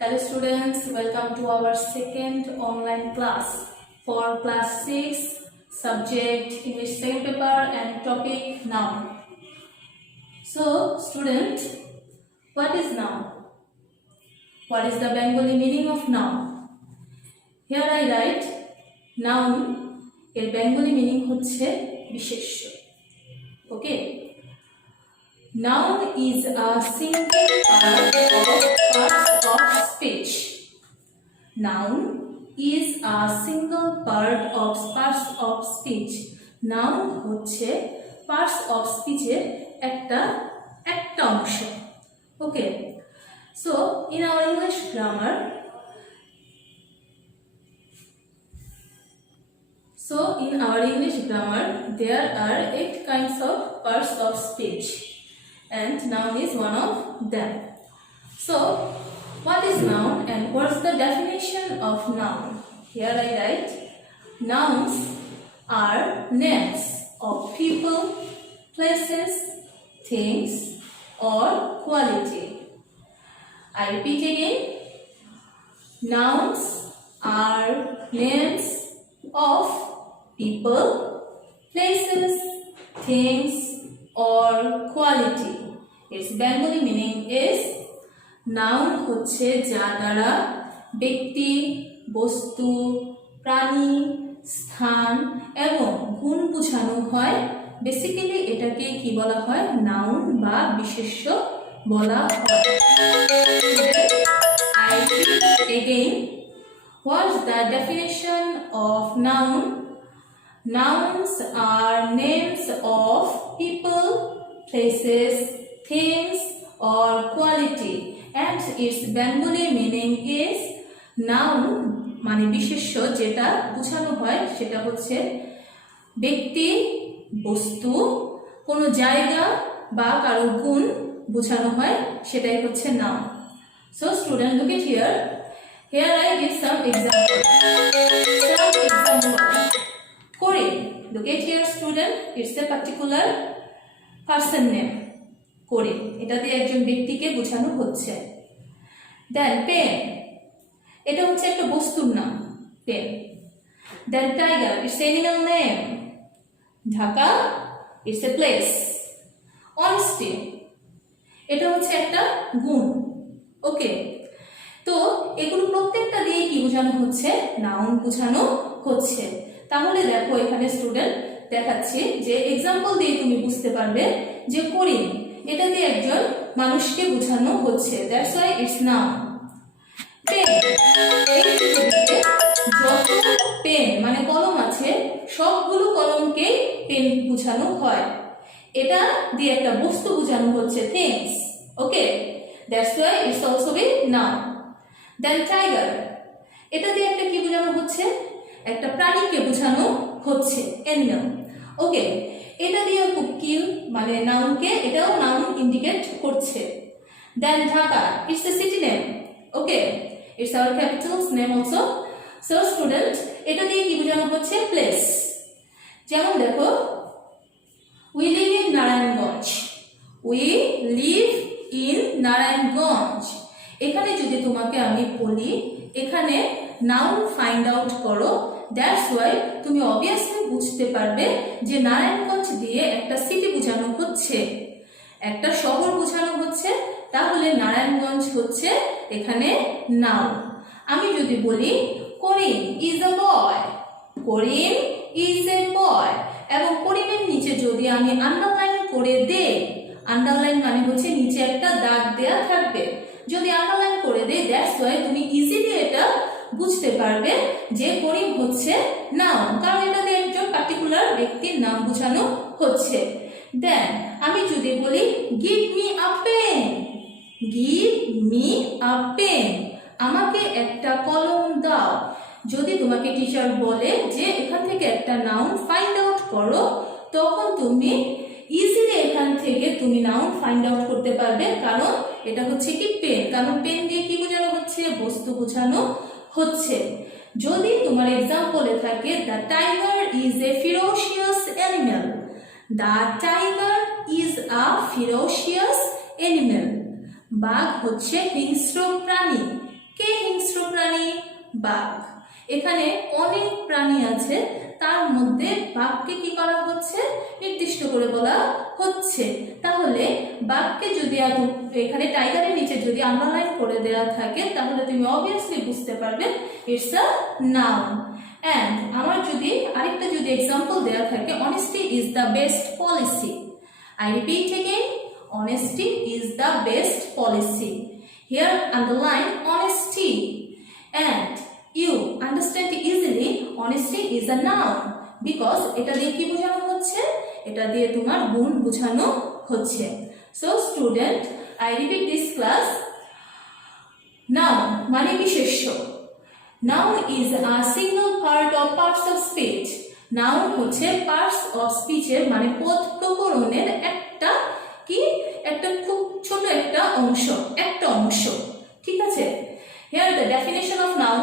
Hello students, welcome to our second online class for class 6, subject English second paper and topic noun. So student, what is noun? What is the Bengali meaning of noun? Here I write noun এর Bengali meaning হচ্ছে বিশেষ্য. Okay. Noun is a single part of speech. Noun is a single part of speech. Noun হচ্ছে parts of speech এর একটা অংশ. Okay. So in our English grammar, there are 8 kinds of parts of speech. And noun is one of them. So, what is noun and what's the definition of noun? Here I write, nouns are names of people, places, things, or quality. I repeat again, nouns are names of people, places, things, or quality. Its Bengali meaning is noun হচ্ছে যা দ্বারা ব্যক্তি, বস্তু, প্রাণী, স্থান এবং গুণ বোঝানো হয়। বেসিক্যালি এটাকে কি বলা হয়? নাউন বা বিশেষ্য বলা হয়। I repeat again, what's the definition of noun? Nouns are names of people, places, things, or quality, and its Bengali meaning is noun মানে বিশেষ্য যেটা বোঝানো হয় সেটা হচ্ছে ব্যক্তি, বস্তু, কোনো জায়গা বা কারো গুণ বোঝানো হয় সেটাই হচ্ছে noun. So student, look at here. Here I give some example. Korean. Look at here student, it's a particular person name. Korean. এটাতে একজন ব্যক্তিকে বোঝানো হচ্ছে. Then pen. এটা হচ্ছে একটা বস্তুর নাম. Pen. Then tiger, it's animal name. Dhaka, it's a place. Honesty. এটা হচ্ছে একটা গুণ. ওকে. তো এগুলো প্রত্যেকটা দিয়ে কি বোঝানো হচ্ছে? নাউন বোঝানো হচ্ছে. তাহলে দেখো এখানে স্টুডেন্ট দেখাচ্ছি যে এক্সাম্পল দিয়ে তুমি বুঝতে পারবে যে কোরিন এটা দিয়ে একজন মানুষকে বোঝানো হচ্ছে. That's why it's noun. Pen, যত পেন মানে কলম আছে সবগুলো কলমকে পেন বোঝানো হয়. এটা দিয়ে একটা বস্তু বোঝানো হচ্ছে things. Okay, that's why it's also be noun. Then tiger, এটা দিয়ে একটা কি বোঝানো হচ্ছে? একটা প্রাণীকে বোঝানো হচ্ছে, অ্যানিমাল. ওকে, এটা দিয়ে কিল মানে নাউনকে এটাও নাউন ইন্ডিকেট করছে. Then Dhaka, it's a city name. Okay, it's our capital's name also. So student, এটা দিয়ে কি বোঝানো হচ্ছে? প্লেস. যেমন দেখো, we live in Narayanganj. We live in Narayanganj. এখানে যদি তোমাকে আমি বলি এখানে নাউন ফাইন্ড আউট করো, দ্যাটস ওয়াই তুমি অবভিয়াসলি বুঝতে পারবে যে নারায়ণগঞ্জ দিয়ে একটা সিটি বোঝানো হচ্ছে, একটা শহর বোঝানো হচ্ছে. তাহলে নারায়ণগঞ্জ হচ্ছে এখানে নাউন. আমি যদি বলি করিম is a boy, Karim is a বয়, এবং করিমের নিচে যদি আমি আন্ডারলাইন করে দেই, আন্ডারলাইন মানে হচ্ছে নিচে একটা দাগ দেয়া থাকবে, যদি আন্ডারলাইন করে দেই দ্যাটস ওয়াই তুমি ইজিলি এটা বুঝতে পারবে যে করিম হচ্ছে নাউন, কারণ এটাতে একজন পার্টিকুলার ব্যক্তির নাম বোঝানো হচ্ছে. দেন আমি যদি বলি give me a pen, give me a pen, আমাকে একটা কলম দাও. যদি তোমাকে টিচার বলে যে এখান থেকে একটা নাউন ফাইন্ড আউট করো, তখন তুমি ইজিলি এখান থেকে তুমি নাউন ফাইন্ড আউট করতে পারবে, কারণ এটা হচ্ছে কি পেন, কারণ পেন দিয়ে কি বোঝানো হচ্ছে? বস্তু বোঝানো হচ্ছে. যদি তোমার এক্সাম্পলে থাকে the tiger is a ferocious animal, the tiger is a ferocious animal, বাঘ হচ্ছে হিংস্র প্রাণী. বাঘ। এখানে অনেক প্রাণী আছে, তার মধ্যে বাঘকে কি করা হচ্ছে, নির্দিষ্ট করে বলা হচ্ছে। তাহলে বাঘকে যদি এখানে টাইগারের নিচে যদি আন্ডারলাইন করে দেওয়া থাকে, তাহলে তুমি অবভিয়াসলি বুঝতে পারবে ইটস আ নাউন। এন্ড আমার যদি আরেকটা যদি এক্সাম্পল দেওয়া থাকে, honesty is the best policy. I repeat again, honesty is the best policy. Here underline honesty, and you understand easily honesty is a noun because এটা দিয়ে কি বোঝানো হচ্ছে, এটা দিয়ে তোমার গুণ বোঝানো হচ্ছে। So student, I repeat this class. Noun মানে বিশেষ্য। Noun is a single part of parts of speech. Noun হচ্ছে পার্টস অফ স্পিচের মানে পদ প্রকরণের একটা খুব ছোট একটা অংশ, ঠিক আছে। Here the definition of noun.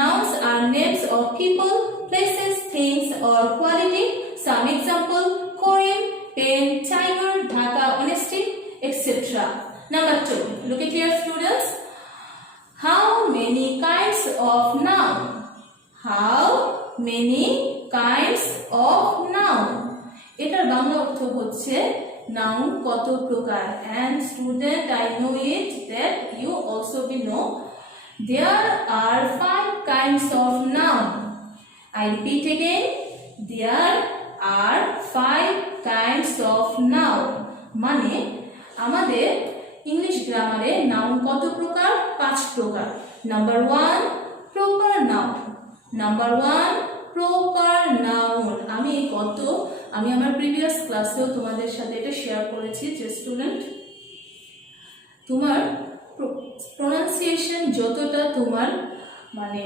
Nouns are names of people, places, things or quality. Some example: Korean, pen, tiger, Dhaka, honesty, etc. Number 2. Look at here, students. How many kinds of noun? How many kinds of noun? এটার বাংলা অর্থ হচ্ছে noun কত প্রকার। And student, I know it that you also will know there are 5 kinds of noun. I repeat again, there are 5 kinds of noun. মানে আমাদের English গ্রামারে noun কত প্রকার? 5 প্রকার। Number 1 proper noun. Number 1 proper noun. আমি আমার previous ক্লাসেও তোমাদের সাথে এটা শেয়ার করেছি যে স্টুডেন্ট, তোমার প্রোনাউন্সিয়েশন যতটা তোমার মানে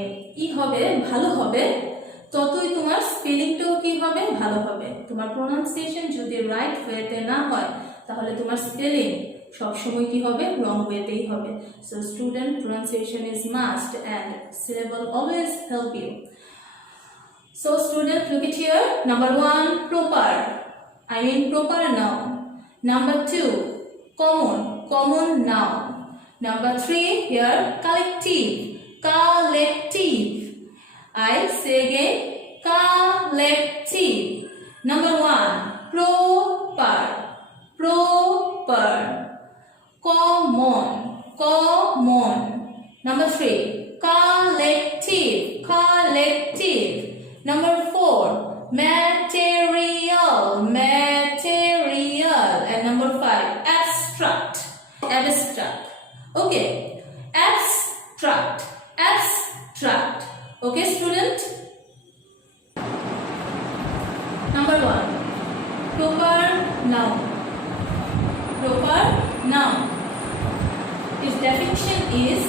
হবে ভালো হবে, ততই তোমার স্পেলিংটাও কি হবে, ভালো হবে। তোমার প্রোনাউন্সিয়েশন যদি রাইট ওয়েতে না হয়, তাহলে তোমার স্পেলিং সবসময় কি হবে, রং ওয়েতেই হবে। So student, pronunciation is must and syllable always help you. So student, look at here. Number 1 proper, I mean proper noun. Number 2 common noun. Number 3 here collective. I say again, collective. Number 1 proper, common. Number 3 collective. Number 4 material. And number 5 abstract. Okay, abstract. Okay student. Number 1 proper noun. Its definition is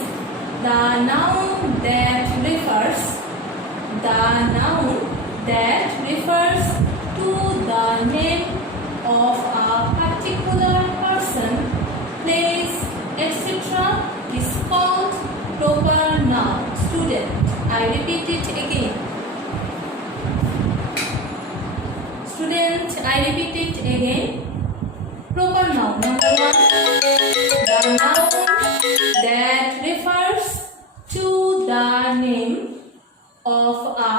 the noun that refers to the name of a particular person, place, etc. is called proper noun. Student, I repeat it again. Proper noun. Number 1, the noun that refers to the name of a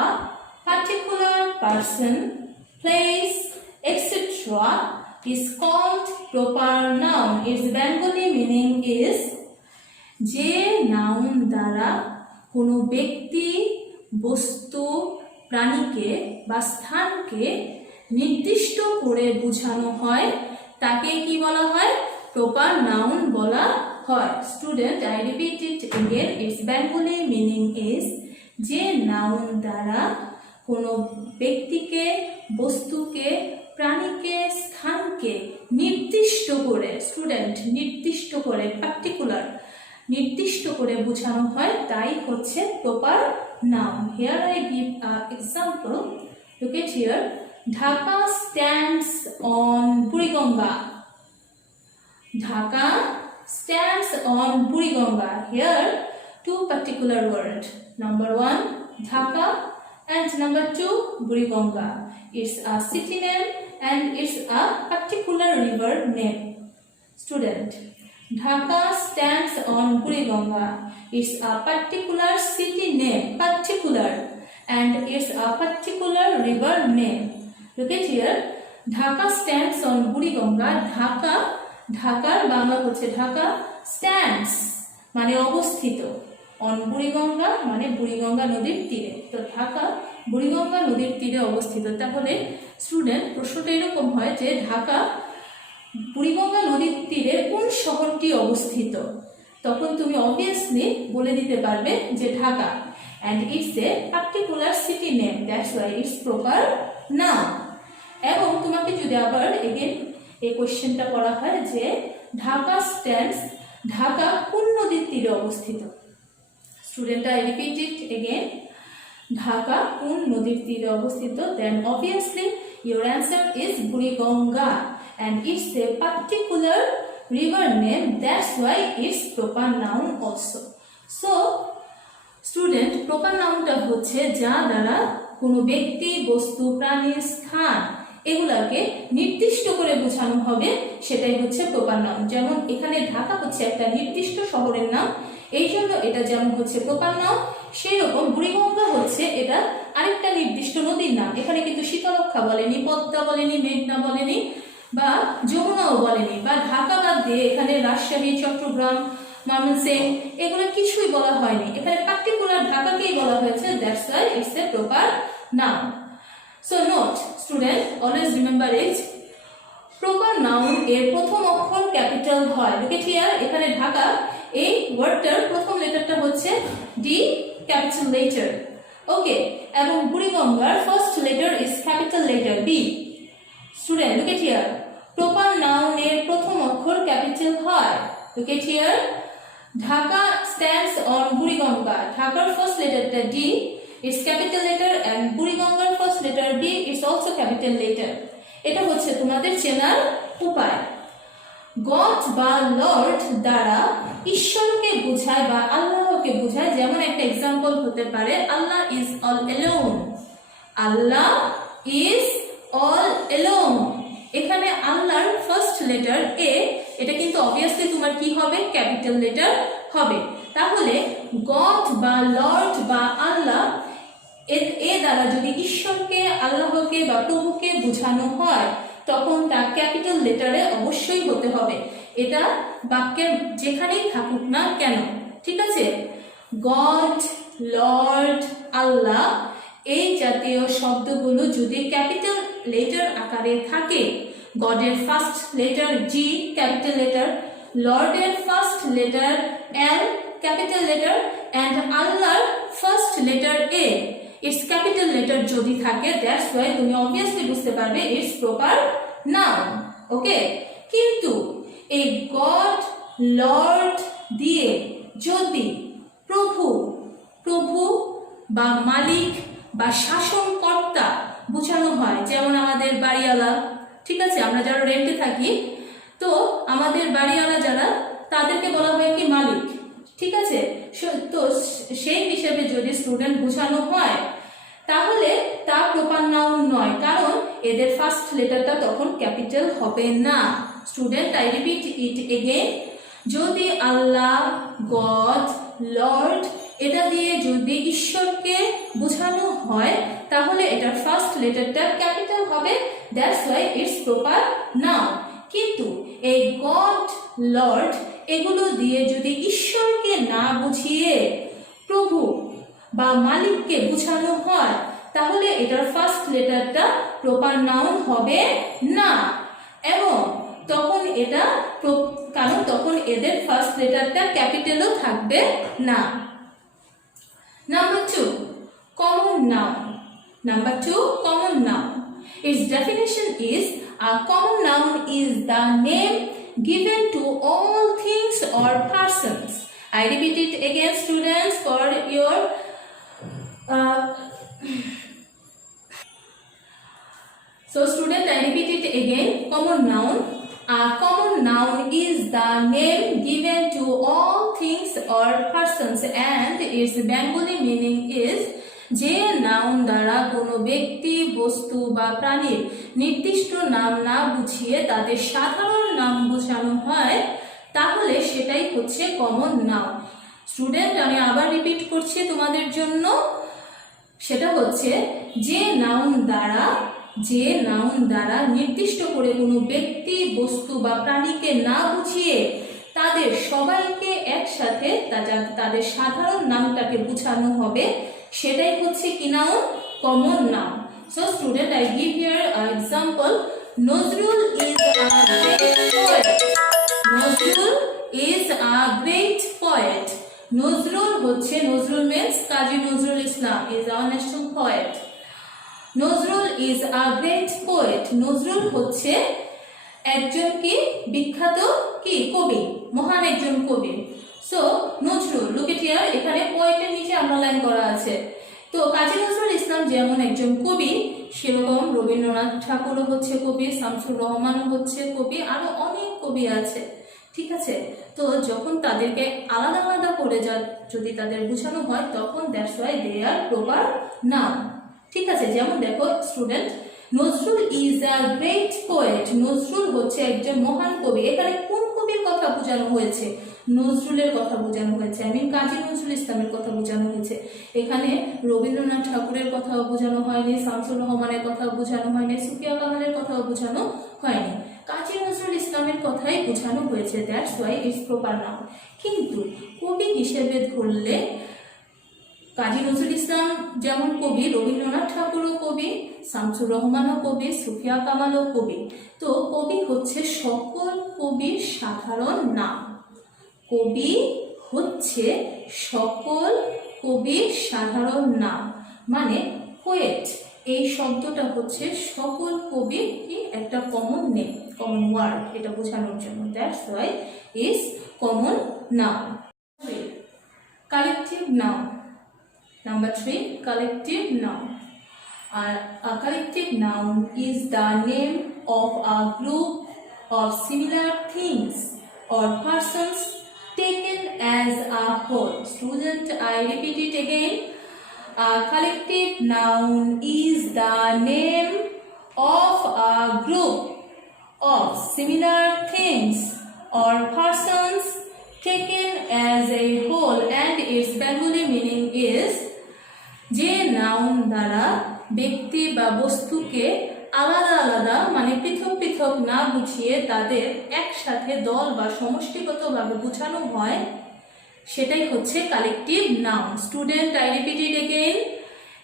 particular person, place, etc. is called proper noun. Its Bengali meaning is যে noun দ্বারা কোনো ব্যক্তি, বস্তু, প্রাণীকে বা স্থানকে নির্দিষ্ট করে বোঝানো হয়, তাকে কি বলা হয়, প্রপার নাউন বলা হয়। Student, I repeat it again. Its Bengali meaning is যে নাউন দ্বারা কোনো ব্যক্তিকে, বস্তুকে, প্রাণীকে, স্থানকে নির্দিষ্ট করে, স্টুডেন্ট, পার্টিকুলার নির্দিষ্ট করে বোঝানো হয়, তাই হচ্ছে proper noun. Here I give an example. Look at here. Dhaka stands on Buriganga. Dhaka stands on Buriganga. Here 2 particular words. Number 1 Dhaka and number 2 Buriganga. It's a city name and it's a particular river name. Student, Dhaka stands on Buriganga. It's a particular city name, particular, and it's a particular river name. Look at here. Dhaka stands on Buriganga. Dhaka, ঢাকার বাংলা হচ্ছে Dhaka, stands মানে অবস্থিত, on Buriganga মানে বুড়িগঙ্গা নদীর তীরে। তো ঢাকা বুড়িগঙ্গা নদীর তীরে অবস্থিত। তাহলে স্টুডেন্ট প্রশ্নটা এরকম হয় যে ঢাকা বুড়িগঙ্গা নদীর তীরে কোন শহরটি অবস্থিত, তখন তুমি অবভিয়াসলি বলে দিতে পারবে যে Dhaka, and it's a particular city name, that's why it's proper noun। এবং তোমাকে যদি আবার এগেন এই কোশ্চেনটা করা হয় যে ঢাকা স্ট্যান্ডস, ঢাকা কোন নদীর তীরে অবস্থিত, student I repeat it again, Dhaka কোন নদীর তীরে অবস্থিত, then obviously your answer is Buriganga and it's a particular river name, that's why it's proper noun also। so student proper নাউনটা হচ্ছে যা দ্বারা কোনো ব্যক্তি, বস্তু, প্রাণী, স্থান এগুলাকে নির্দিষ্ট করে বোঝানো হবে, সেটাই হচ্ছে প্রপার নাউন। যেমন এখানে ঢাকা হচ্ছে একটা নির্দিষ্ট শহরের নাম, এই জন্য এটা যেমন হচ্ছে প্রপার নাউন, সেই রকম বুড়িগঙ্গা হচ্ছে এটা আরেকটা নির্দিষ্ট নদীর নাম। এখানে কিন্তু শীতলক্ষা বলেনি, পদ্মা বলেনি, মেঘনা বলেনি, বা যমুনাও বলেনি, বা ঢাকা বাদ দিয়ে এখানে রাজশাহী, চট্টগ্রাম, ময়মনসিংহ এগুলো কিছুই বলা হয়নি, এখানে পার্টিকুলার ঢাকাকেই বলা হয়েছে, that's why it's a proper noun. So note student, always remember it, proper noun এর প্রথম অক্ষর ক্যাপিটাল হয়। লুক এট হিয়ার, এখানে ঢাকা এই ওয়ার্ডটার প্রথম লেটারটা হচ্ছে ডি, ক্যাপিটাল লেটার, ওকে, এবং বুড়িগঙ্গার first letter is capital letter B. Student look at here, proper noun এর প্রথম অক্ষর ক্যাপিটাল হয়। Look at here, Dhaka stands on Buriganga, ঢাকার ফার্স্ট লেটারটা D, it's capital letter, and বুড়িগঙ্গার first letter B, it's also capital letter. এটা হচ্ছে তোমাদের চেনার উপায়। গড বা লর্ড দ্বারা ঈশ্বরকে বোঝায় বা আল্লাহকে বোঝায়, যেমন একটা এক্সাম্পল হতে পারে Allah is all alone, Allah is all alone. এখানে আল্লাহর ফার্স্ট লেটার এ, এটা কিন্তু অবভিয়াসলি তোমার কি হবে, ক্যাপিটাল লেটার হবে। তাহলে গড বা লর্ড বা আল্লাহ এ দ্বারা যদি ঈশ্বরকে, আল্লাহকে বা প্রভুকে বোঝানো হয়, তখন তা ক্যাপিটাল লেটারে অবশ্যই হতে হবে, এটা বাক্যের যেখানেই থাকুক না কেন, ঠিক আছে। গড, লর্ড, আল্লাহ এই জাতীয় শব্দগুলো যদি ক্যাপিটাল লেটার আকারে থাকে, গডের first letter G capital letter, লর্ডের first letter L capital letter, and আল্লাহর first letter A it's capital letter যদি থাকে, দ্যাটস ওয়াই তুমি অবভিয়াসলি বুঝতে পারবে ইটস প্রপার নাউন, ওকে। কিন্তু এই গড, লর্ড দিয়ে যদি প্রভু, প্রভু বা মালিক বা শাসনকর্তা বোঝানো হয়, যেমন আমাদের বাড়িওয়ালা, ঠিক আছে, আমরা যারা রেন্টে থাকি, তো আমাদের বাড়িওয়ালা যারা, তাদেরকে বলা হয় কি মালিক, ঠিক আছে। তো সেই হিসেবে যদি স্টুডেন্ট বোঝানো হয়, তাহলে তা প্রপার নাউন নয়, কারণ এদের ফার্স্ট লেটারটা তখন ক্যাপিটাল হবে না। Student I repeat it again, যদি আল্লাহ, গড, লর্ড এটা দিয়ে যদি ঈশ্বরকে বোঝানো হয়, তাহলে এটার ফার্স্ট লেটারটা ক্যাপিটাল হবে, that's why it's proper noun. কিন্তু এই গড, লর্ড এগুলো দিয়ে যদি ঈশ্বরকে না বুঝিয়ে প্রভু বা মালিককে বোঝানো হয়, তাহলে এটার ফার্স্ট লেটারটা প্রপার নাউন হবে না, এবং তখন এটা, কারণ তখন এদের ফার্স্ট লেটারটা ক্যাপিটালও থাকবে না। Number 2, common noun. Number 2, common noun. Its definition is, a common noun is the name given to all things or persons. I repeat it again, students, for your so student, I repeat it again, common noun. A common noun is the name given to all things or persons, and its Bengali meaning is, যে noun দ্বারা কোনো ব্যক্তি, বস্তু বা প্রাণীর নির্দিষ্ট নাম না বুঝিয়ে তাদের সাধারণ নাম বোঝানো হয়, তাহলে সেটাই হচ্ছে কমন নাউন। স্টুডেন্ট, আমি আবার রিপিট করছি তোমাদের জন্য, সেটা হচ্ছে যে নাউন দ্বারা নির্দিষ্ট করে কোনো ব্যক্তি, বস্তু বা প্রাণীকে না বুঝিয়ে তাদের সবাইকে একসাথে তাদের সাধারণ নামটাকে বোঝানো হবে, সেটাই হচ্ছে কি noun? Common noun. So student, I give here example. Nazrul is a great poet. Nazrul is a great poet. Nazrul হচ্ছে, Nazrul means Kazi Nazrul Islam is our national poet. Nazrul is a great poet. Nazrul হচ্ছে একজন কি বিখ্যাত কি কবি, মহান একজন কবি। So Nazrul, look at here, এখানে পোয়েটের নিচে আন্ডারলাইন করা আছে। তো কাজী নজরুল ইসলাম যেমন একজন কবি, সেরকম রবীন্দ্রনাথ ঠাকুরও হচ্ছে কবি, শামসুর রহমানও হচ্ছে কবি, আরো অনেক কবি আছে। ঠিক আছে, তো যখন তাদেরকে আলাদা আলাদা করে যদি তাদের বোঝানো হয়, তখন that's why they are proper noun. ঠিক আছে, যেমন দেখো student, Nazrul is a great poet. Nazrul হচ্ছে একজন মহান কবি। এখানে কোন কবির কথা বোঝানো হয়েছে? নজরুলের কথা বোঝানো হয়েছে, আমি কাজী নজরুল ইসলামের কথা বোঝানো হয়েছে। এখানে রবীন্দ্রনাথ ঠাকুরের কথাও বোঝানো হয়নি, শামসুর রহমানের কথাও বোঝানো হয়নি, সুফিয়া কামালের কথাও বোঝানো হয়নি, কাজী নজরুল ইসলামের কথাই বোঝানো হয়েছে। That's why it's proper noun. কিন্তু কবি হিসেবে ধরলে কাজী নজরুল ইসলাম যেমন কবি, রবীন্দ্রনাথ ঠাকুরও কবি, শামসুর রহমানও কবি, সুফিয়া কামালও কবি। তো কবি হচ্ছে সকল কবির সাধারণ নাম। কবি হচ্ছে সকল কবির সাধারণ নাম, মানে পোয়েট এই শব্দটা হচ্ছে সকল কবির কি একটা কমন নেম, কমন ওয়ার্ড, এটা বোঝানোর জন্য। That's why is common noun. Collective noun. Number 3, collective noun. A collective noun is the name of a group of similar things or persons taken as a whole. Student, I repeat it again. A collective noun is the name of a group of similar things or persons taken as a whole, and its Bengali meaning is যে noun দ্বারা ব্যক্তি বা বস্তুকে আলাদা আলাদা মানে পৃথক পৃথক না বুঝিয়ে তাদের একসাথে দল বা সমষ্টিগতভাবে বোঝানো হয়, সেটাই হচ্ছে collective noun. Student, I repeat it again.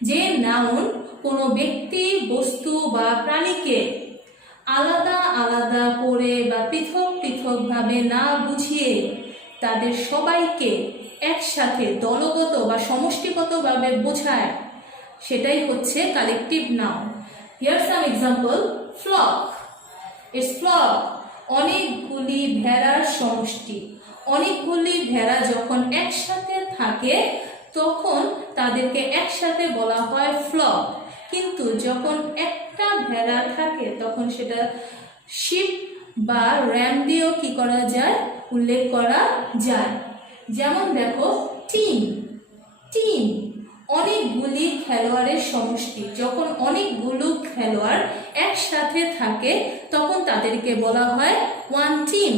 যে নাউন কোনো ব্যক্তি, বস্তু বা প্রাণীকে আলাদা আলাদা করে বা পৃথক পৃথকভাবে না বুঝিয়ে তাদের সবাইকে একসাথে দলগত বা সমষ্টিগতভাবে বোঝায়, সেটাই হচ্ছে collective noun. Here some example. Flock, it's flock, অনেকগুলি ভেড়ার সমষ্টি। অনেকগুলি ভেড়া যখন একসাথে থাকে তখন তাদেরকে একসাথে বলা হয় ফ্লক, কিন্তু যখন একটা ভেড়া থাকে তখন সেটা শিপ বা র্যাম দিয়েও কি করা যায়, উল্লেখ করা যায়। যেমন দেখো টিম, টিম অনেকগুলি খেলোয়াড়ের সমষ্টি। যখন অনেকগুলো খেলোয়াড় একসাথে থাকে তখন তাদেরকে বলা হয় one team.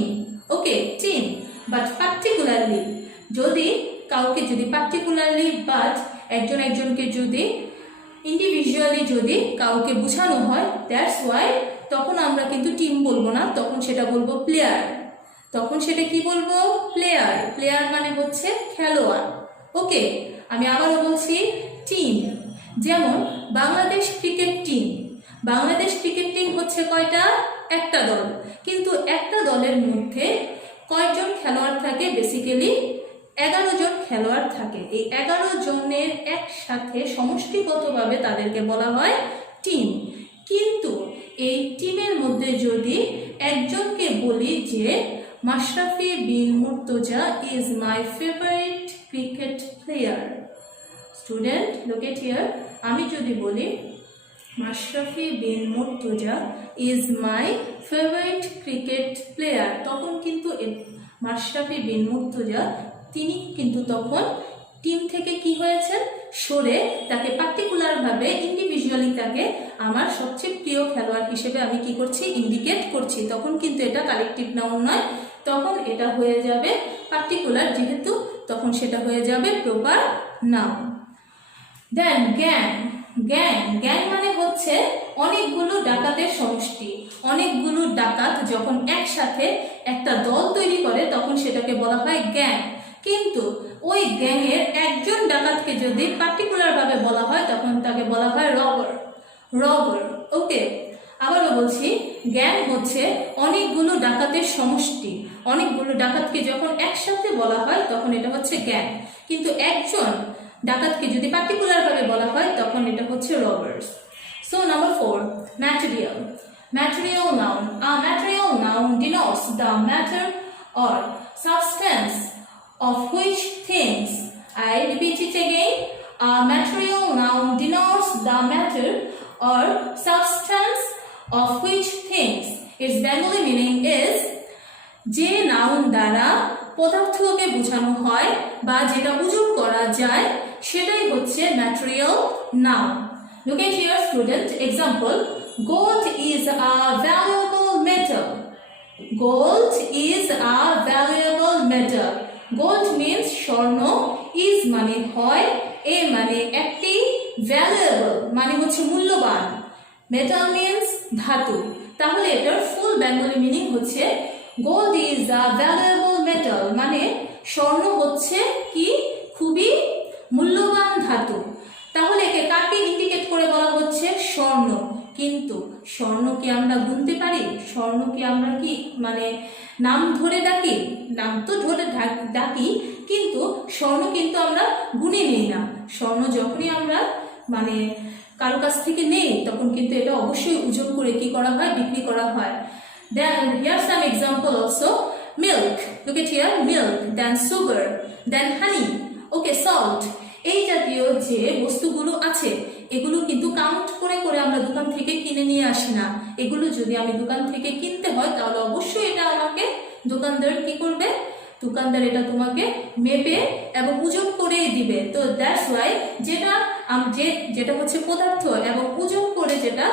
Okay, team. But particularly যদি কাউকে বাট একজন একজনকে যদি ইন্ডিভিজুয়ালি যদি কাউকে বোঝানো হয়, দ্যাটস ওয়াই তখন আমরা কিন্তু টিম বলবো না, তখন সেটা বলবো প্লেয়ার। তখন সেটা কি বলবো? প্লেয়ার। প্লেয়ার মানে হচ্ছে খেলোয়াড়। ওকে, আমি আবারও বলছি টিম। যেমন Bangladesh cricket team. Bangladesh cricket team হচ্ছে কয়টা? একটা দল। কিন্তু একটা দলের মধ্যে কয়জন খেলোয়াড় থাকে? বেসিক্যালি 11 জন খেলোয়াড় থাকে। এই 11 জনের একসাথে সমষ্টিগতভাবে তাদেরকে বলা হয় টিম। কিন্তু এই টিমের মধ্যে যদি একজনকে বলি যে Mashrafe bin Mortaza is my favourite cricket player. Student, look at here, আমি যদি বলি Mashrafe bin Mortaza is my favourite cricket player, তখন কিন্তু মাশরাফি বিন মুর্তজা তিনি কিন্তু তখন টিম থেকে কি হয়েছেন? সরে তাকে পার্টিকুলারভাবে ইন্ডিভিজুয়ালি তাকে আমার সবচেয়ে প্রিয় খেলোয়াড় হিসেবে আমি কি করছি? ইন্ডিকেট করছি। তখন কিন্তু এটা কালেকটিভ নাউন নয়, তখন এটা হয়ে যাবে পার্টিকুলার, যেহেতু তখন সেটা হয়ে যাবে প্রপার নাউন। দেন গ্যাং, গ্যাং মানে হচ্ছে অনেকগুলো ডাকাতের সমষ্টি। অনেকগুলো ডাকাত যখন একসাথে একটা দল তৈরি করে তখন সেটাকে বলা হয় গ্যাং। কিন্তু ওই গ্যাংয়ের একজন ডাকাতকে যদি পার্টিকুলার ভাবে বলা হয় তখন তাকে বলা হয় রবার। ওকে, আবারও বলছি, গ্যাং হচ্ছে অনেকগুলো ডাকাতের সমষ্টি। অনেকগুলো ডাকাতকে যখন একসাথে বলা হয় তখন এটা হচ্ছে গ্যাং, কিন্তু একজন ডাকাতকে যদি পার্টিকুলার ভাবে বলা হয় তখন এটা হচ্ছে robbers. So number 4, material noun. A material noun denotes the matter or substance of which things. I repeat it again. A material noun denotes the matter or substance of which things. Its Bengali meaning is যে noun দ্বারা পদার্থকে বোঝানো হয় বা যেটা উজুর করা যায় সেটাই হচ্ছে material noun. Look at here, student. Example: gold is a valuable metal. Gold is a valuable metal. Gold means স্বর্ণ, is মানে হয়, a মানে একটি, valuable মানে হচ্ছে মূল্যবান, metal means ধাতু। তাহলে এটার ফুল বেঙ্গলি মিনিং হচ্ছে gold is a valuable metal, মানে স্বর্ণ হচ্ছে কি খুবই মূল্যবান ধাতু। তাহলে একে কাকে ইন্ডিকেট করে বলা হচ্ছে? স্বর্ণ। কিন্তু স্বর্ণ কি আমরা গুনতে পারি? স্বর্ণ কি আমরা কি মানে নাম ধরে ডাকি? নাম তো ধরে ডাকি, কিন্তু স্বর্ণ কিন্তু আমরা গুনে নিই না। স্বর্ণ যখনই আমরা মানে কারো কাছ থেকে নেই তখন কিন্তু এটা অবশ্যই ওজন করে কি করা হয়? বিক্রি করা হয়। Then here's some example also. Milk, look at here, milk, then sugar, then honey, okay, salt. এই জাতীয় যে বস্তুগুলো আছে এগুলো কিন্তু কাউন্ট করে করে আমরা দোকান থেকে কিনে নিয়ে আসি না। এগুলো যদি আমি দোকান থেকে কিনতে হয় তাহলে অবশ্যই এটা আমাকে দোকানদার কি করবে? দোকানদার এটা তোমাকে মেপে এবং ওজন করে দিবে। তো দ্যাটস ওয়াই যেটা হচ্ছে পদার্থ এবং ওজন করে যেটা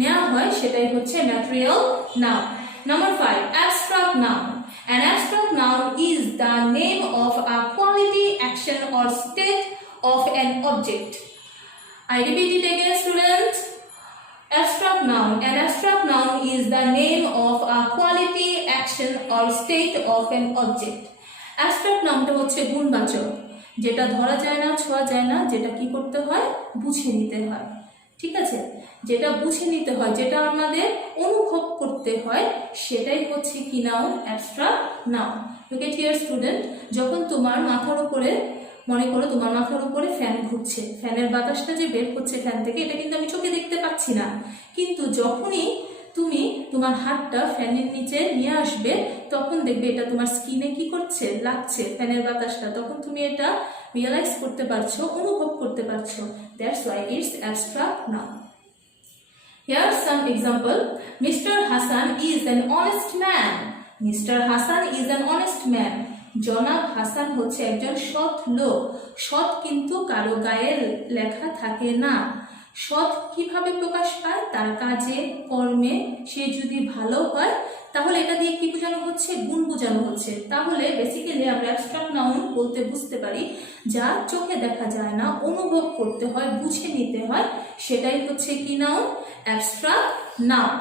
নেওয়া হয় সেটাই হচ্ছে material noun. Number 5, abstract noun. An abstract noun is the name of a quality, action or state of an object. I repeat it again, students. Abstract noun. An abstract noun is the name of a quality, action or state of an object. Abstract nounটা হচ্ছে গুণবাচক, যেটা ধরা যায় না, ছোঁয়া যায় না, যেটা কি করতে হয়? বুঝে নিতে হয়। ঠিক আছে, যেটা বুঝে নিতে হয়, যেটা আমাদের অনুভব করতে হয়, সেটাই হচ্ছে কি noun? Abstract noun. Look at here student, যখন তোমার মাথার উপরে মনে করো তোমার মাথার উপরে ফ্যান ঘুরছে, ফ্যানের বাতাসটা যে বের হচ্ছে ফ্যান থেকে এটা কিন্তু আমি চোখে দেখতে পাচ্ছি না, কিন্তু যখনই তুমি তোমার হাতটা ফ্যানের নিচে নিয়ে আসবে তখন দেখবে এটা তোমার স্কিনে কি করছে? লাগছে ফ্যানের বাতাসটা, তখন তুমি এটা রিয়েলাইজ করতে পারছো, অনুভব করতে পারছো। That's why it's abstract noun. Here's some example. Mr. Hassan is an honest man. Mr. Hassan is an honest man. জনাব হাসান হচ্ছে একজন সৎ লোক। সৎ কিন্তু কারো গায়ে লেখা থাকে না। সৎ কিভাবে প্রকাশ পায়? তার কাজে, কর্মে। সে যদি ভালো হয় তাহলে এটা দিয়ে কি বোঝানো হচ্ছে? গুণ বোঝানো হচ্ছে। তাহলে বেসিক্যালি আমরা অ্যাবস্ট্রাক্ট নাউন বলতে বুঝতে পারি যা চোখে দেখা যায় না, অনুভব করতে হয়, বুঝে নিতে হয়, সেটাই হচ্ছে কি noun? Abstract noun.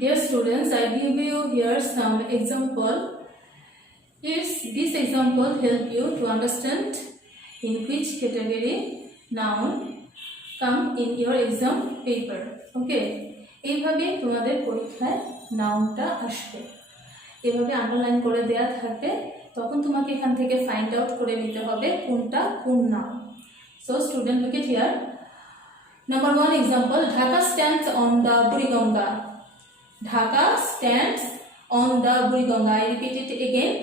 Dear students, I give you here some example. This example help you to understand in which category noun come in your exam paper. Okay, এইভাবে তোমাদের পরীক্ষায় নাউনটা আসবে, এভাবে আন্ডারলাইন করে দেয়া থাকবে, তখন তোমাকে এখান থেকে ফাইন্ড আউট করে নিতে হবে কোনটা কোন noun. So student, look at here. Number 1 example, Dhaka stands on the Buriganga. Dhaka stands on the Buriganga. I repeat it again.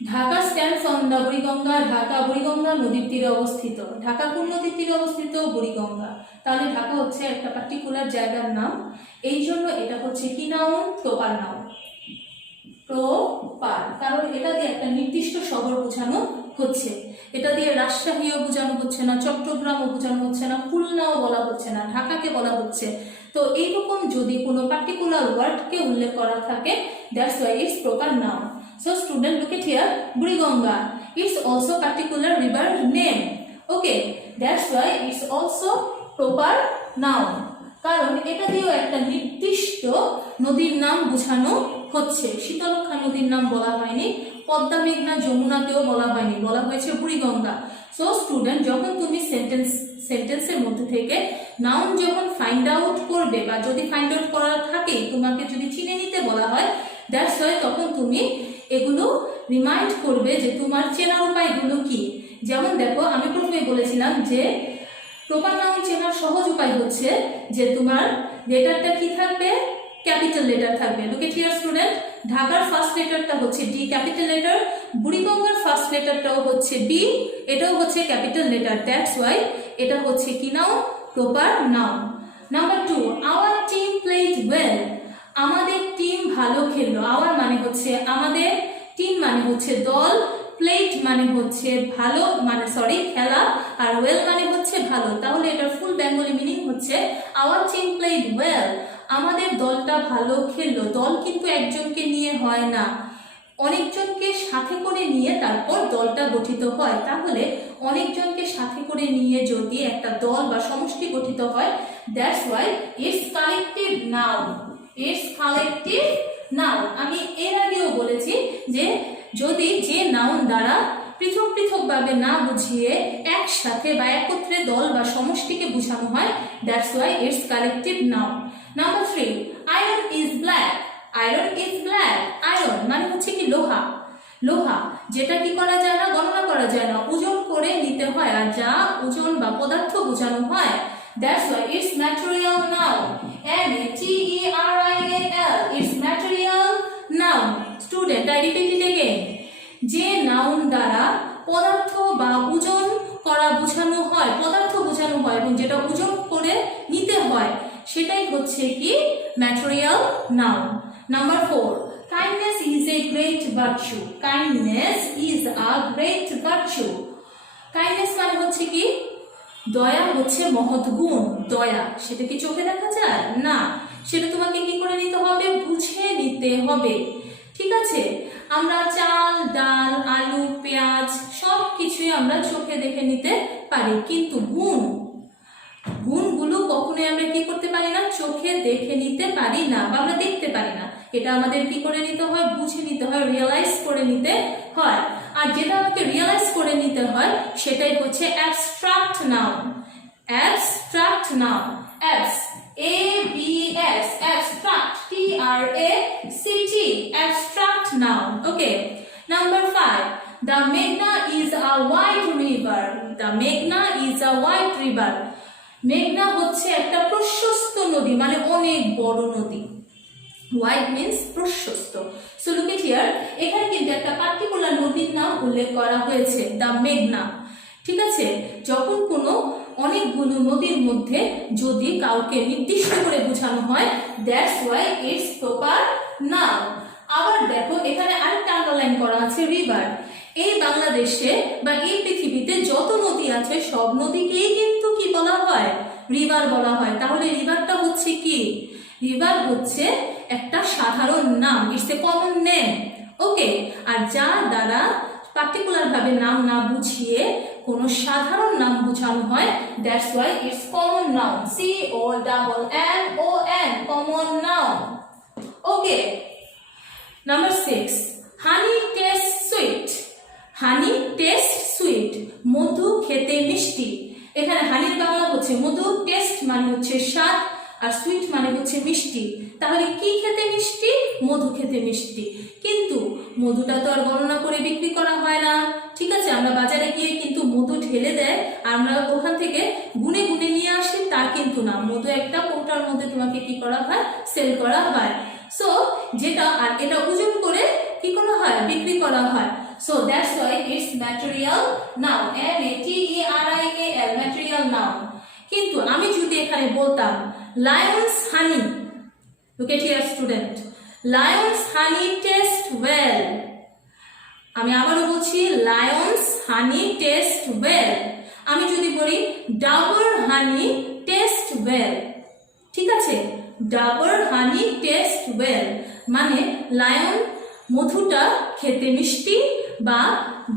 Dhaka stands on the Buriganga. Dhaka Buriganga নদীর তীরে অবস্থিত। ঢাকা কোন নদীর তীরে অবস্থিত? বুড়িগঙ্গা। তাহলে ঢাকা হচ্ছে একটা পার্টিকুলার জায়গার নাম, এই জন্য এটা হচ্ছে কি নাউন? Proper noun. প্রপার, কারণ এটা দিয়ে একটা নির্দিষ্ট শহর বোঝানো হচ্ছে। এটা দিয়ে রাজশাহীও বোঝানো হচ্ছে না, চট্টগ্রামও বোঝানো হচ্ছে না, খুলনাও বলা হচ্ছে না, ঢাকাকে বলা হচ্ছে। তো এইরকম যদি কোনো পার্টিকুলার ওয়ার্ডকে উল্লেখ করা থাকে, that's why it's proper noun. So student, look at here, Buriganga, it's also particular river name. Okay, that's why it's also proper noun, কারণ এটা দিয়েও একটা নির্দিষ্ট নদীর নাম বোঝানো হচ্ছে। শীতলক্ষা নদীর নাম বলা হয়নি, পদ্মা, মেঘনা, যমুনাকেও বলা হয়নি, বলা হয়েছে বুড়িগঙ্গা। সো স্টুডেন্ট, যখন তুমি সেন্টেন্সের মধ্যে থেকে নাউন যখন ফাইন্ড আউট করবে, বা যদি ফাইন্ড আউট করা থাকে, তোমাকে যদি চিনে নিতে বলা হয়, দ্যাটস ওয়াই তখন তুমি এগুলো রিমাইন্ড করবে যে তোমার চেনার উপায়গুলো কি। যেমন দেখো, আমি প্রথমে বলেছিলাম যে প্রপার নাউন চেনার সহজ উপায় হচ্ছে যে তোমার লেটারটা কি থাকবে, ক্যাপিটাল লেটার থাকবে। লুক এট হিয়ার স্টুডেন্ট, ঢাকার ফার্স্ট লেটারটা হচ্ছে ডি, ক্যাপিটাল লেটার। বুড়িগঙ্গার ফার্স্ট লেটারটাও হচ্ছে বি, এটাও হচ্ছে ক্যাপিটাল লেটার। দ্যাটস ওয়াই এটা হচ্ছে কি noun, proper noun. Number 2, our team played well. আমাদের টিম ভালো খেললো। আওয়ার মানে হচ্ছে আমাদের, টিম মানে হচ্ছে দল, প্লেড মানে হচ্ছে ভালো, মানে সরি খেলা, আর ওয়েল মানে হচ্ছে ভালো। তাহলে এটার ফুল বেঙ্গলি মিনিং হচ্ছে আওয়ার টিম প্লেড ওয়েল। আমাদের দলটা ভালো খেললো। দল কিন্তু একজনকে নিয়ে হয় না, অনেকজনকে সাথে করে নিয়ে তারপর দলটা গঠিত হয়। তাহলে অনেকজনকে সাথে করে নিয়ে যদি একটা দল বা সমষ্টি গঠিত হয়, that's why it's collective noun. It's collective noun. আমি এর আগেও বলেছি যে যদি যে নাউন দ্বারা পৃথক পৃথকভাবে না বুঝিয়ে একসাথে বা একত্রে দল বা সমষ্টিকে বোঝানো হয়, that's why it's collective noun. Number 3, iron is black. Iron is black. Iron মানে হচ্ছে কি লোহা। লোহা যেটা কি করা যায় না, গণনা করা যায় না, ওজন করে নিতে হয়, আর যা ওজন বা পদার্থ বোঝানো হয়, that's why it's material noun. MATERIAL, it's material noun. Student, I repeat it again, যে নাউন দ্বারা পদার্থ বা ওজন করা বোঝানো হয়, পদার্থ বোঝানো হয় এবং যেটা ওজন করে নিতে হয়, সেটাই হচ্ছে কি material noun. Number 4, kindness is a great virtue. Kindness is a great virtue. Kindness মানে হচ্ছে কি, দয়া হচ্ছে মহৎ গুণ। দয়া সেটা কি চোখে দেখা যায় না, সেটা তোমাকে কি করে নিতে হবে, বুঝে নিতে হবে। ঠিক আছে, আমরা চাল, ডাল, আলু, পেঁয়াজ সব কিছুই আমরা চোখে দেখে নিতে পারি, কিন্তু গুণগুলো কখনোই আমরা কি করতে পারি না, চোখে দেখে নিতে পারি না, বা আমরা দেখতে পারি না। এটা আমাদের কি করে নিতে হয়, বুঝে নিতে হয়, রিয়েলাইজ করে নিতে হয়। আর যেটা আমাকে রিয়েলাইজ করে নিতে হয় সেটাই হচ্ছে abstract noun. Abstract noun, ABS, abstract, TRACT, abstract noun. Okay. Number 5, the Meghna is a wide river. The Meghna is a wide river. মেঘনা হচ্ছে একটা প্রশস্ত নদী, মানে অনেক বড় নদী। ওয়াইড মিন্স প্রশস্ত। সো লুক এট হিয়ার, এখানে কিন্তু একটা পার্টিকুলার নদীর নাম উল্লেখ করা হয়েছে, দ্য মেঘনা। ঠিক আছে, যখন কোনো অনেকগুলো নদীর মধ্যে যদি কাউকে নির্দিষ্ট করে বোঝানো হয়, that's why it's proper noun. আবার দেখো, এখানে আরেকটা আন্ডারলাইন করা আছে, রিভার। এই বাংলাদেশে বা এই পৃথিবীতে যত নদী আছে সব নদীকেই কিন্তু কি বলা হয়, রিভার বলা হয়। তাহলে রিভারটা হচ্ছে কি, রিভার হচ্ছে একটা সাধারণ নাম, ইটস এ কমন নেম। ওকে, আর যার দ্বারা পার্টিকুলার ভাবে নাম না বুঝিয়ে কোনো সাধারণ নাম বোঝানো হয়, that's why it's common noun. CONNON, common noun. Okay, number 6, honey taste sweet. Honey taste sweet, মধু খেতে মিষ্টি। এখানে হানির বাংলা হচ্ছে মধু, টেস্ট মানে হচ্ছে স্বাদ, আর সুইট মানে হচ্ছে মিষ্টি। তাহলে কি খেতে মিষ্টি, মধু খেতে মিষ্টি। কিন্তু মধুটা তো আর গণনা করে বিক্রি করা হয় না। ঠিক আছে, আমরা বাজারে গিয়ে কিন্তু মধু ঢেলে দেয়, আর আমরা ওখান থেকে গুনে গুনে নিয়ে আসি, তা কিন্তু না। মধু একটা কৌটার মধ্যে তোমাকে কি করা হয়, সেল করা হয়। সো যেটা, আর এটা ওজন করে কি করা হয়, বিক্রি করা হয়। So that's why it's material noun, MATERIAL, material noun. কিন্তু আমি যদি এখানে বলতাম lions honey, look at here student, lions honey taste well, আমি আবারও বলছি, লায়ন্স হানি টেস্ট ওয়েল। আমি যদি বলি ডাবর হানি টেস্ট ওয়েল, ঠিক আছে, ডাবর হানি টেস্ট ওয়েল মানে লায়ন মধুটা খেতে মিষ্টি বা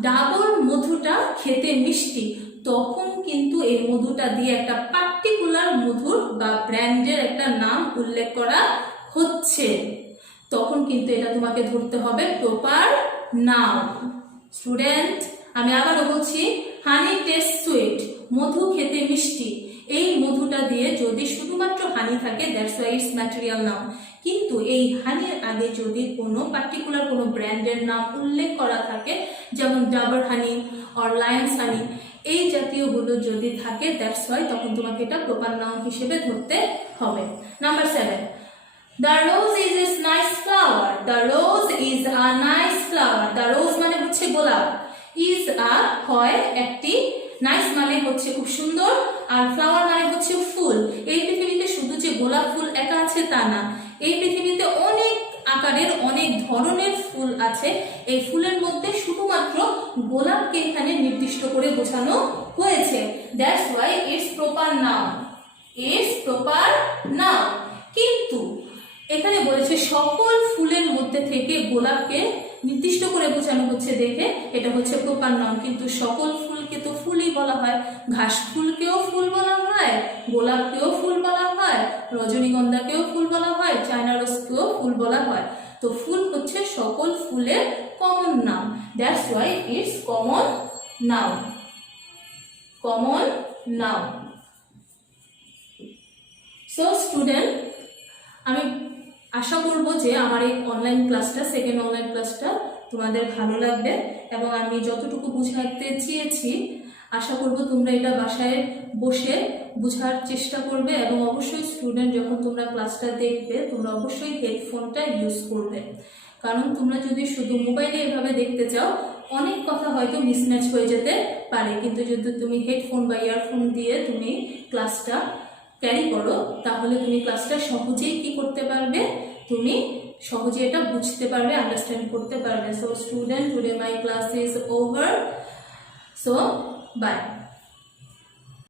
ডাবর মধুটা খেতে মিষ্টি, তখন কিন্তু এই মধুটা দিয়ে একটা পার্টিকুলার মধুর বা ব্র্যান্ডের একটা নাম উল্লেখ করা হচ্ছে, তখন কিন্তু এটা তোমাকে ধরতে হবে প্রপার নাউন। স্টুডেন্ট, আমি আবারও বলছি, হানি টেস্ট সুইট, মধু খেতে মিষ্টি, এই মধুটা দিয়ে যদি শুধুমাত্র হানি থাকে, that's why it's material noun. কিন্তু এই হানির আগে যদি কোনো পার্টিকুলার কোনো ব্র্যান্ডের নাম উল্লেখ করা থাকে, যেমন ডাবর হানি অর লায়ন্স হানি, এই জাতীয়গুলো যদি থাকে, দ্যাটস ওয়াই তখন তোমাকে এটা প্রপার নাউন হিসেবে ধরতে হবে। Number 7, The rose is a nice flower. The rose is a nice flower. The rose মানে হচ্ছে গোলাপ, is a হয় একটি, নাইস মানে হচ্ছে খুব সুন্দর, আর ফ্লাওয়ার মানে হচ্ছে ফুল। এই পৃথিবীতে শুধু যে গোলাপ ফুল একা আছে তা না, এই পৃথিবীতে অনেক আকারের অনেক ধরনের ফুল আছে। এই ফুলের মধ্যে শুধুমাত্র গোলাপকে এখানে নির্দিষ্ট করে বোঝানো হয়েছে, that's why it's proper noun, it's proper noun. কিন্তু এখানে বলেছে সকল ফুলের মধ্যে থেকে গোলাপকে নির্দিষ্ট করে বোঝানো হচ্ছে দেখে এটা হচ্ছে প্রপার নাউন। কিন্তু সকল ফুলকে তো ফুলই বলা হয়, ঘাস ফুলকেও ফুল বলা হয়, গোলাপকেও ফুল বলা হয়, রজনীগন্ধাকেও ফুল বলা হয়, চায়না রোজকেও ফুল বলা হয়। তো ফুল হচ্ছে সকল ফুলের কমন নাম, that's why it's common noun, common noun. So student, আমি আশা করব যে আমার এই অনলাইন ক্লাসটা, সেকেন্ড অনলাইন ক্লাসটা তোমাদের ভালো লাগবে এবং আমি যতটুকু বুঝাতে চেয়েছি আশা করব তোমরা এটা বাসায় বসে বোঝার চেষ্টা করবে। এবং অবশ্যই স্টুডেন্ট, যখন তোমরা ক্লাসটা দেখবে তোমরা অবশ্যই হেডফোনটা ইউজ করবে, কারণ তোমরা যদি শুধু মোবাইলে এভাবে দেখতে চাও অনেক কথা হয়তো মিসম্যাচ হয়ে যেতে পারে। কিন্তু যদি তুমি হেডফোন বা ইয়ারফোন দিয়ে তুমি ক্লাসটা ক্যারি করো, তাহলে তুমি ক্লাসটা সহজেই কি করতে পারবে, তুমি সহজে এটা বুঝতে পারবে, আন্ডারস্ট্যান্ড করতে পারবে। So student, today my class is over, so by.